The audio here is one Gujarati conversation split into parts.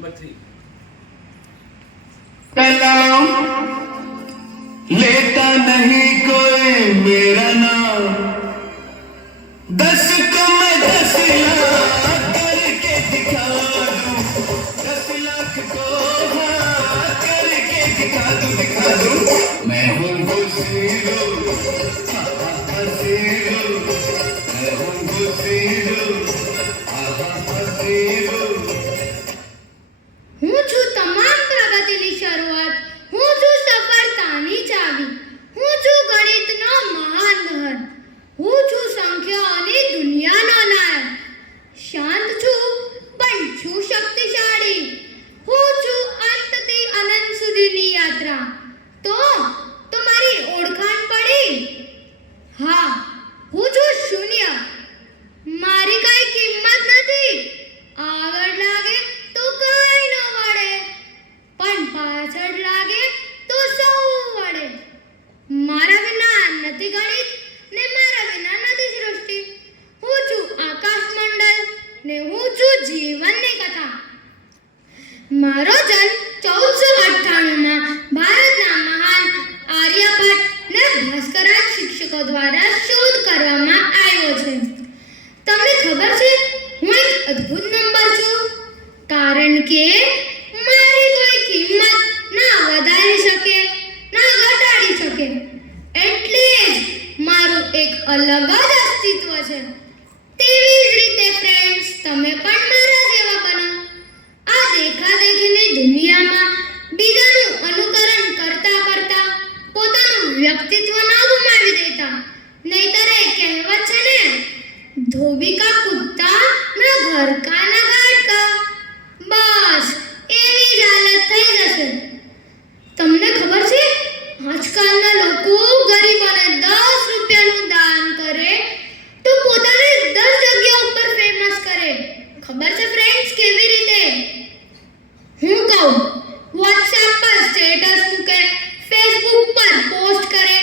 नंबर 3 कलाम लेता नहीं कोई मेरा नाम 10 को मैं 10 लाख करके दिखा दूं 10 लाख को हाँ करके दिखा दूं मैं हूँ गुस्सीलो हसीलो मैं हूँ गुस्सीलो हसीलो હું છું તમામ પ્રગતિની શરૂઆત, હું છું સફળતાની ચાવી, હું છું ગણિતનો મહાન ઘર, હું છું સંખ્યાઓની દુનિયાનો નાયક, શાંત છું પણ છું શક્તિશાળી, હું છું અંતથી અનંત સુધીની યાત્રા. તો મારી ઓળખાણ પડી? હા, હું છું શૂન્ય. મારી કઈ કિંમત નથી. આગળ લાગે તો કઈ ન વળે, પણ પાછળ લાગે તો સૌ વળે. મારા વિના નથી ગણિત ને મારા વિના નથી સૃષ્ટિ. હું છું આકાશ મંડળ ને હું છું જીવનની કથા. મારો જન્મ 1498માં ભારતના મહાન આર્યભટ્ટ ને ભાસ્કરાજ શિક્ષકો દ્વારા શોધ કરવામાં આવ્યો છે. તમને ખબર છે હું એક અદ્ભુત નંબર છું, કારણ કે મારી કોઈ કિંમત ના વધારી શકે ના ઘટાડી શકે. એટલે જ મારું એક અલગ જ અસ્તિત્વ છે. તેવી જ રીતે ફ્રેન્ડ્સ, તમે પણ મારા જેવા બનો. આ દેખાદેખીની દુનિયામાં બીજાનું અનુકરણ કરતા કરતા પોતાનું વ્યક્તિત્વ ના ગુમાવી દેતા. નહીતર એ કહેવત છે ને, ધોબી કા કુત્તા ના ઘર કા ના ઘાટ કા. બસ એવી જ હાલત થઈ જશે. તમને ખબર છે આજકાલના લોકો ગરીબોને 10 રૂપિયાનું દાન કરે તો પોતાને 10 જગ્યા ઉપર ફેમસ કરે. ખબર છે ફ્રેન્ડ્સ કેવી રીતે? હું કહું, WhatsApp પર સ્ટેટસ મૂકે, Facebook પર પોસ્ટ કરે,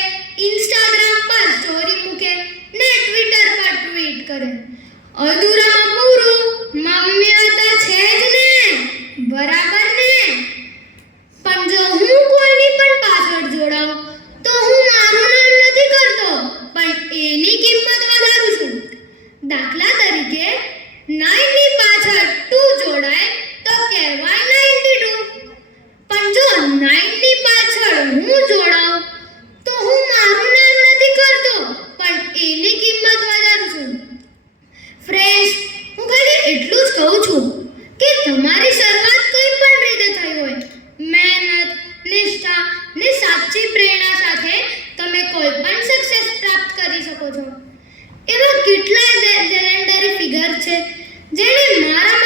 Instagram પર સ્ટોરી મૂકે ને Twitter પર ટ્વીટ કરે. અધૂરામાં પૂરું, માન્યતા છે જ ને, બરાબર ને? પણ જો હું કોઈની પણ પાછળ જોડાઉં તો હું મારું નામ નથી કરતો, પણ એની કિંમત વધારું છું. દાખલા તરીકે 9 ની પાછળ 2 જોડાય તો કહેવાય 92. પણ જો 9 ની પાછળ હું જોડાઉં તો હું મારું નામ નથી કરતો, પણ એની કિંમત વધારું છું. ફ્રેન્ડ્સ, હું ખાલી એટલું જ કહું છું કે તમારી શરૂઆત કોઈ પણ રીતે થઈ હોય, મહેનત, નિષ્ઠા ને સાચી પ્રેરણા સાથે તમે કોઈ પણ સક્સેસ પ્રાપ્ત કરી શકો છો. એવા કેટલાય લેજેન્ડરી ફિગર છે જેણે મારા